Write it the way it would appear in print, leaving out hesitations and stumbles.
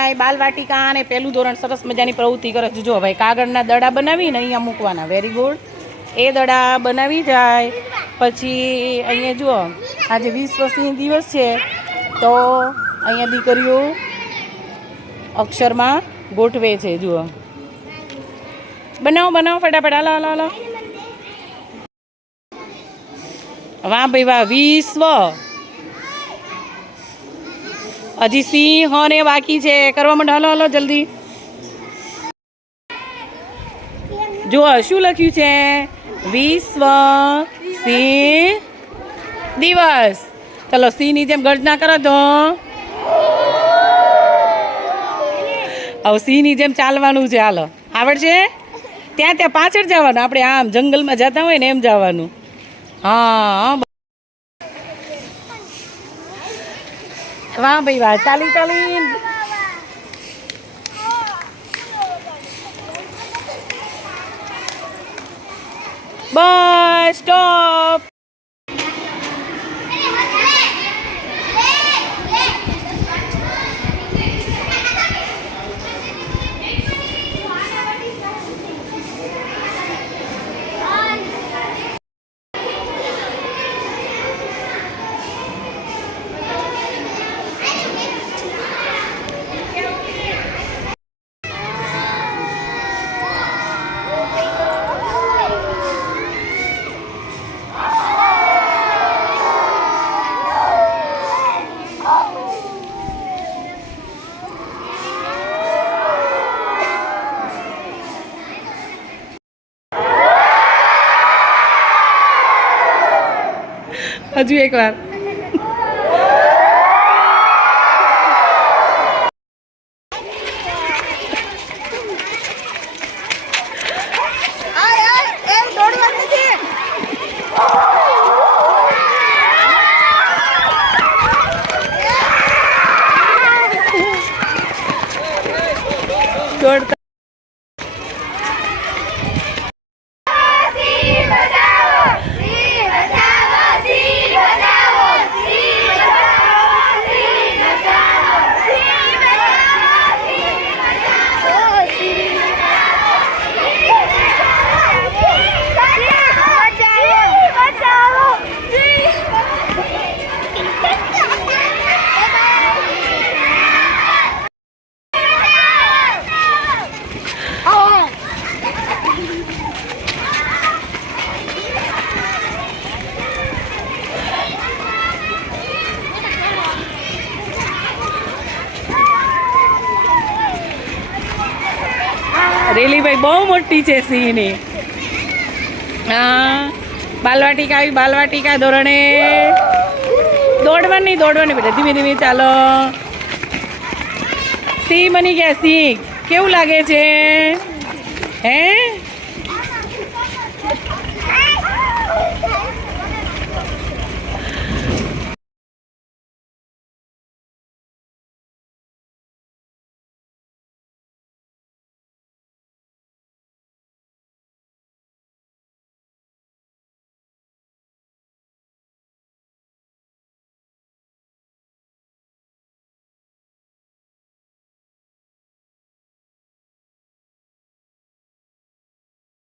ભાઈ બાલવાટિકા અને પહેલું ધોરણ સરસ મજાની પ્રવૃત્તિ કરે છે. જો ભાઈ કાગળના દડા બનાવીને અહીંયા મૂકવાના. Very good. એ દડા બનાવી જાય પછી અહીંયા જુઓ આજે વિશ્વ સિંહ દિવસ છે તો અહીંયા દીકરીઓ અક્ષરમાં ગોઠવે છે. જુઓ બનાવો બનાવો ફટાફટ. હાલો હાલો હાલો. વાહ ભાઈ વાહ. વિશ્વ હજી સિંહ ને બાકી છે કરવા માંડો. હાલો હાલો જલ્દી. જુઓ શું લખ્યું છે? વિશ્વ સિંહ દિવસ. ચલો સિંહની જેમ ગર્જના કરો તો. હવે સિંહની જેમ ચાલવાનું છે. હાલો આવડશે? ત્યાં ત્યાં પાછળ જવાનું. આપણે આમ જંગલમાં જતા હોય ને એમ જવાનું. હા વાહ ભાઈ વાહ. ચાલી ચાલી. Bus stop. હજુ એક વાર. દોડતા રેલી ભાઈ બહુ મોટી છે સિંહની. હા બાલવાટિકા આવી. બાલવાટિકા ધોરણે દોડવાની બેટા. ધીમે ધીમે ચાલો. સિંહ બની ગયા સિંહ. કેવું લાગે છે હે?